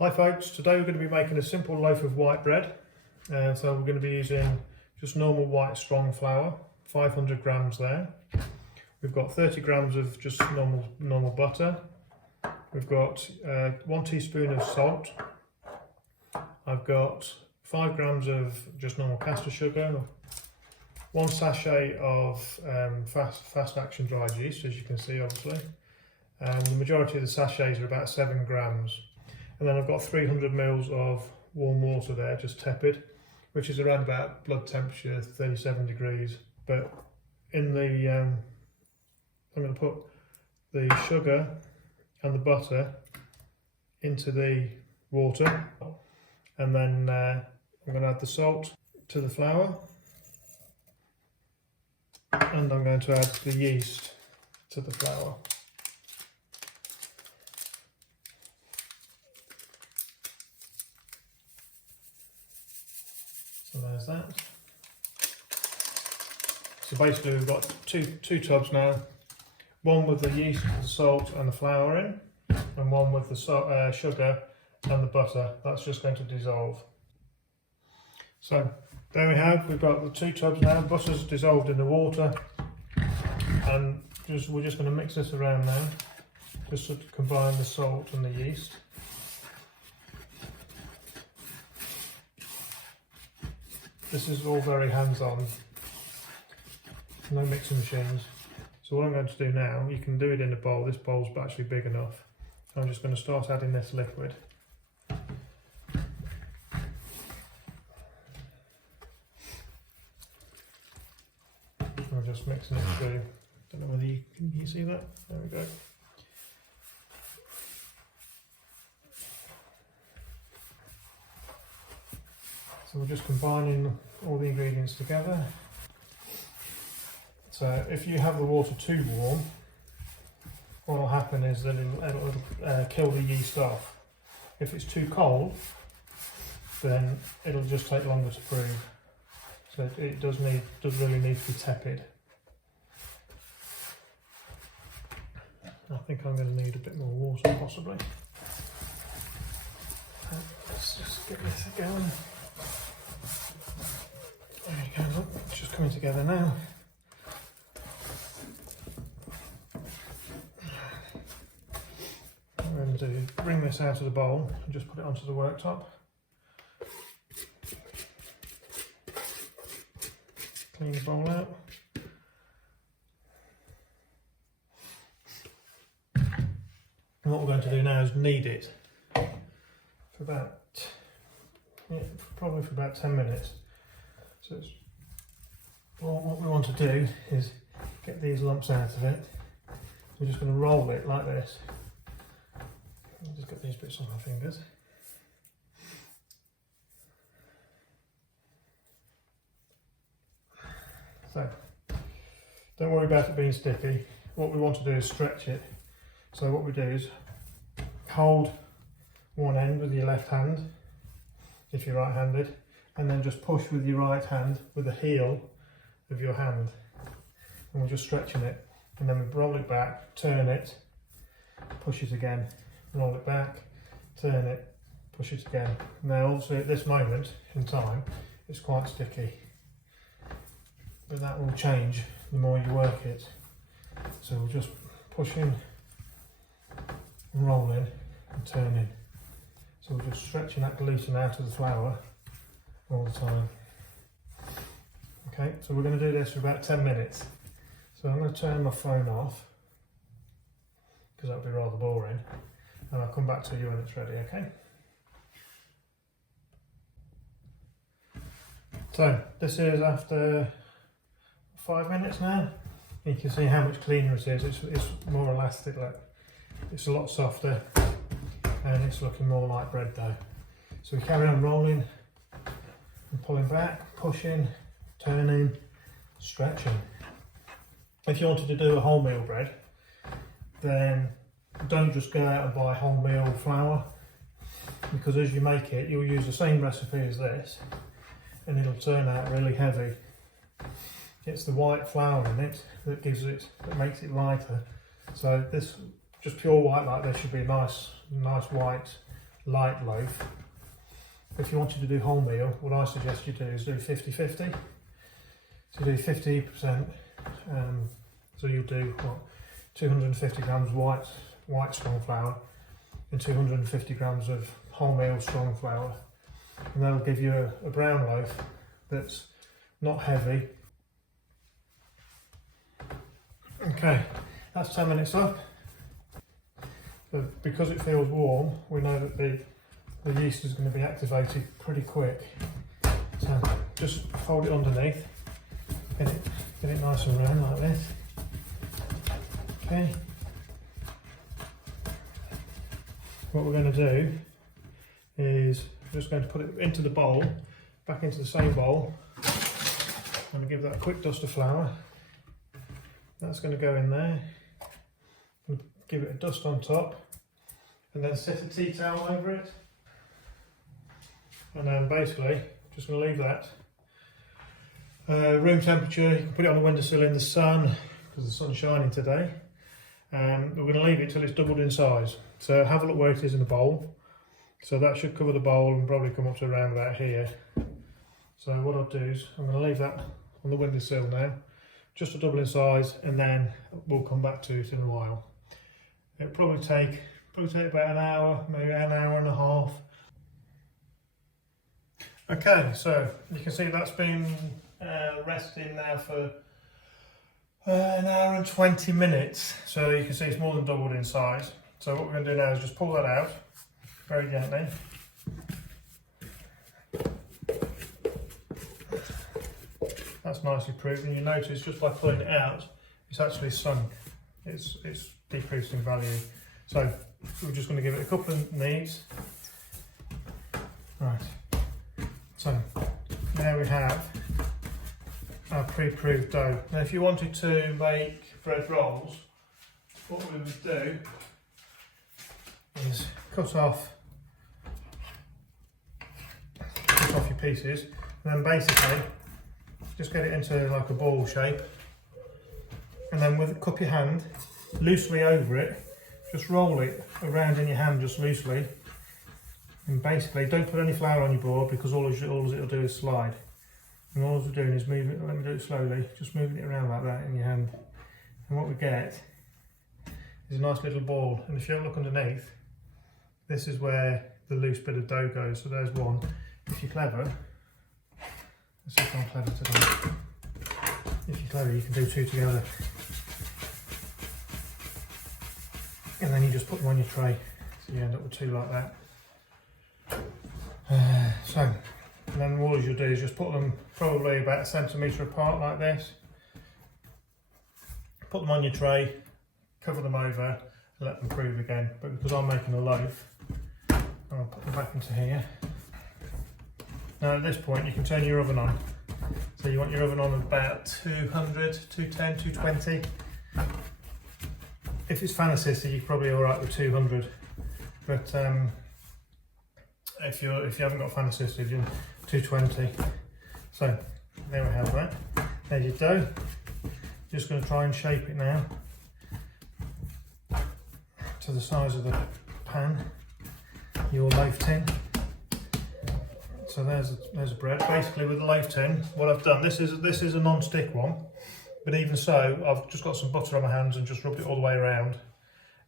Hi folks, today we're going to be making a simple loaf of white bread. So we're going to be using just normal white strong flour, 500 grams there. We've got 30 grams of just normal butter. We've got 1 teaspoon of salt. I've got 5 grams of just normal caster sugar, 1 sachet of fast action dried yeast, as you can see obviously. The majority of the sachets are about 7 grams. And then I've got 300 mils of warm water there, just tepid, which is around about blood temperature, 37 degrees. But in the, I'm going to put the sugar and the butter into the water, and then I'm going to add the salt to the flour, and I'm going to add the yeast to the flour. So there's that. So basically we've got two tubs now, one with the yeast, the salt and the flour in, and one with the sugar and the butter. That's just going to dissolve. So there we have, we've got the 2 tubs now, butter's dissolved in the water, and we're just going to mix this around now, just to combine the salt and the yeast. This is all very hands-on, no mixing machines. So what I'm going to do now, you can do it in a bowl, this bowl's actually big enough. I'm just going to start adding this liquid. I'm just mixing it through. Don't know whether can you see that? There we go. So we're just combining all the ingredients together. So if you have the water too warm, what will happen is that it'll kill the yeast off. If it's too cold, then it'll just take longer to prove. So it does really need to be tepid. I think I'm going to need a bit more water possibly. Let's just get this going. There you go, look, it's just coming together now. I'm going to bring this out of the bowl and just put it onto the worktop. Clean the bowl out. And what we're going to do now is knead it for about, probably for about 10 minutes. So what we want to do is get these lumps out of it. We're just going to roll it like this. I'll just get these bits on my fingers. So, don't worry about it being sticky. What we want to do is stretch it. So what we do is hold one end with your left hand, if you're right-handed, and then just push with your right hand with the heel of your hand. And we're just stretching it. And then we roll it back, turn it, push it again, roll it back, turn it, push it again. Now obviously at this moment in time, it's quite sticky. But that will change the more you work it. So we'll just push in, rolling and turning. So we're just stretching that gluten out of the flour all the time. Okay, so we're going to do this for about 10 minutes. So I'm going to turn my phone off, because that would be rather boring, and I'll come back to you when it's ready, okay? So this is after 5 minutes now. You can see how much cleaner it is. It's more elastic, like it's a lot softer, and it's looking more like bread dough. So we carry on rolling and pulling back, pushing, turning, stretching. If you wanted to do a wholemeal bread, then don't just go out and buy wholemeal flour, because as you make it, you'll use the same recipe as this, and it'll turn out really heavy. It's the white flour in it that makes it lighter. So this, just pure white like this, should be a nice white light loaf. If you wanted to do wholemeal, what I suggest you do is do 50-50. So do 50%, so you'll do what, 250 grams white strong flour and 250 grams of wholemeal strong flour, and that'll give you a brown loaf that's not heavy. Okay, that's 10 minutes up. But because it feels warm, we know that the yeast is going to be activated pretty quick. So just fold it underneath, get it nice and round like this. Okay. What we're going to do is we're just going to put it into the bowl, back into the same bowl. I'm going to give that a quick dust of flour. That's going to go in there. Give it a dust on top, and then set a tea towel over it. And then basically, just going to leave that room temperature. You can put it on the windowsill in the sun because the sun's shining today. We're going to leave it till it's doubled in size. So have a look where it is in the bowl. So that should cover the bowl and probably come up to around about here. So what I'll do is I'm going to leave that on the windowsill now, just to double in size, and then we'll come back to it in a while. It'll probably take about an hour, maybe an hour and a half. Okay, so you can see that's been resting now for an hour and 20 minutes. So you can see it's more than doubled in size. So what we're going to do now is just pull that out very gently. That's nicely proven. You notice just by pulling it out, it's actually sunk. It's decreased in value. So we're just going to give it a couple of kneads. Right. So there we have our pre-proved dough. Now if you wanted to make bread rolls, what we would do is cut off your pieces, and then basically just get it into like a ball shape, and then cup your hand loosely over it, just roll it around in your hand just loosely, and basically don't put any flour on your board because all it'll do is slide. And all we're doing is move it, let me do it slowly, just moving it around like that in your hand. And what we get is a nice little ball, and if you have a look underneath, this is where the loose bit of dough goes. So there's one. If you're clever, let's see if I'm clever today. If you're clever, you can do two together. And then you just put them on your tray. So you end up with two like that. And then all you'll do is just put them probably about 1 centimetre apart like this. Put them on your tray, cover them over, and let them prove again. But because I'm making a loaf, I'll put them back into here. Now at this point you can turn your oven on. So you want your oven on about 200, 210, 220. If it's fan assisted, you're probably alright with 200. But if you haven't got fan assisted, you're 220. So there we have that. There's your dough. Just going to try and shape it now to the size of the pan, your loaf tin. So there's a bread. Basically with the loaf tin, what I've done, this is a non-stick one, but even so, I've just got some butter on my hands and just rubbed it all the way around,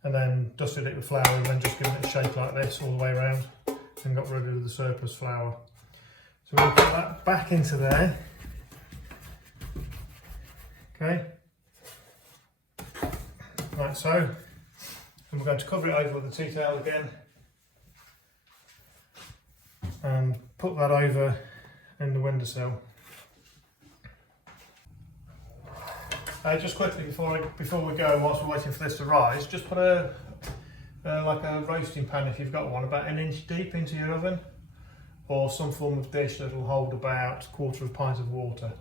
and then dusted it with flour, and then just given it a shake like this all the way around, and got rid of the surplus flour. So we'll put that back into there. Okay. Like so. And we're going to cover it over with a tea towel again, and put that over in the windowsill. Just quickly before we go, whilst we're waiting for this to rise, just put like a roasting pan, if you've got one, about 1 inch deep into your oven, or some form of dish that will hold about 1/4 pint of water,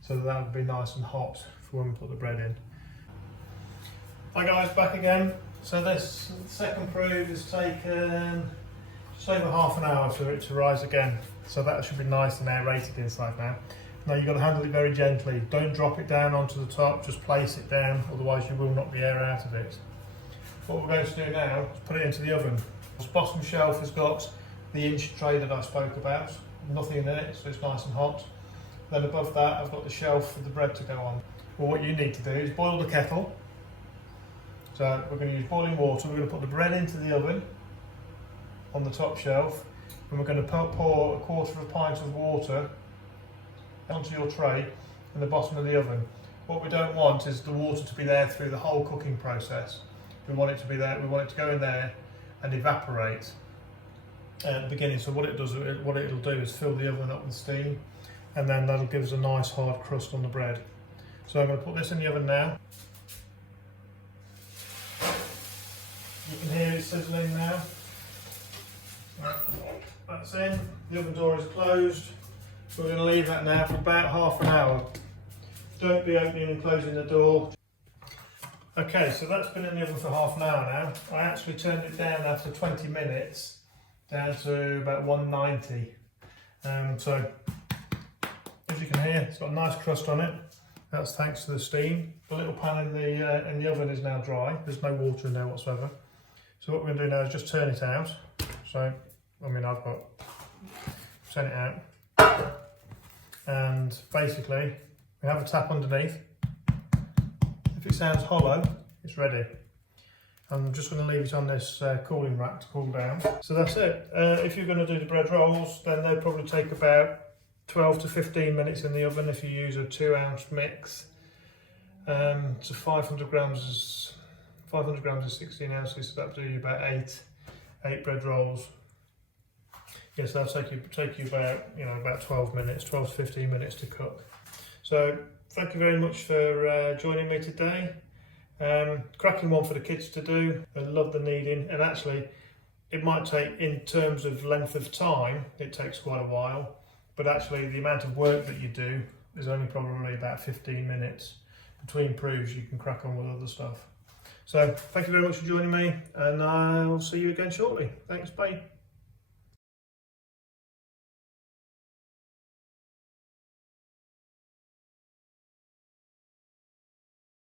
so that will be nice and hot for when we put the bread in. Hi guys, back again. So this second prove has taken just over half an hour for it to rise again, so that should be nice and aerated inside now. Now you've got to handle it very gently. Don't drop it down onto the top, just place it down, otherwise you will knock the air out of it. What we're going to do now is put it into the oven. This bottom shelf has got the inch tray that I spoke about, nothing in it, so it's nice and hot. Then above that I've got the shelf for the bread to go on. Well, what you need to do is boil the kettle. So we're going to use boiling water, we're going to put the bread into the oven on the top shelf, and we're going to pour a quarter of a pint of water onto your tray in the bottom of the oven. What we don't want is the water to be there through the whole cooking process. We want it to be there, we want it to go in there and evaporate at the beginning. So what it'll do is fill the oven up with steam, and then that'll give us a nice hard crust on the bread. So I'm going to put this in the oven now. You can hear it sizzling now. That's in, the oven door is closed. We're going to leave that now for about half an hour. Don't be opening and closing the door. Okay, so that's been in the oven for half an hour now. I actually turned it down after 20 minutes, down to about 190. So, as you can hear, it's got a nice crust on it. That's thanks to the steam. The little pan in the oven is now dry. There's no water in there whatsoever. So what we're going to do now is just turn it out. So, I mean, turn it out. And basically, we have a tap underneath. If it sounds hollow, it's ready. I'm just going to leave it on this cooling rack to cool down. So that's it. If you're going to do the bread rolls, then they'll probably take about 12 to 15 minutes in the oven if you use a 2-ounce mix. So 500 grams is 16 ounces, so that'll do you about eight bread rolls. Yes, that'll take you about 12 minutes, 12 to 15 minutes to cook. So thank you very much for joining me today. Cracking one for the kids to do. I love the kneading, and actually it might take, in terms of length of time, it takes quite a while, but actually the amount of work that you do is only probably about 15 minutes. Between proofs you can crack on with other stuff. So thank you very much for joining me, and I'll see you again shortly. Thanks, bye.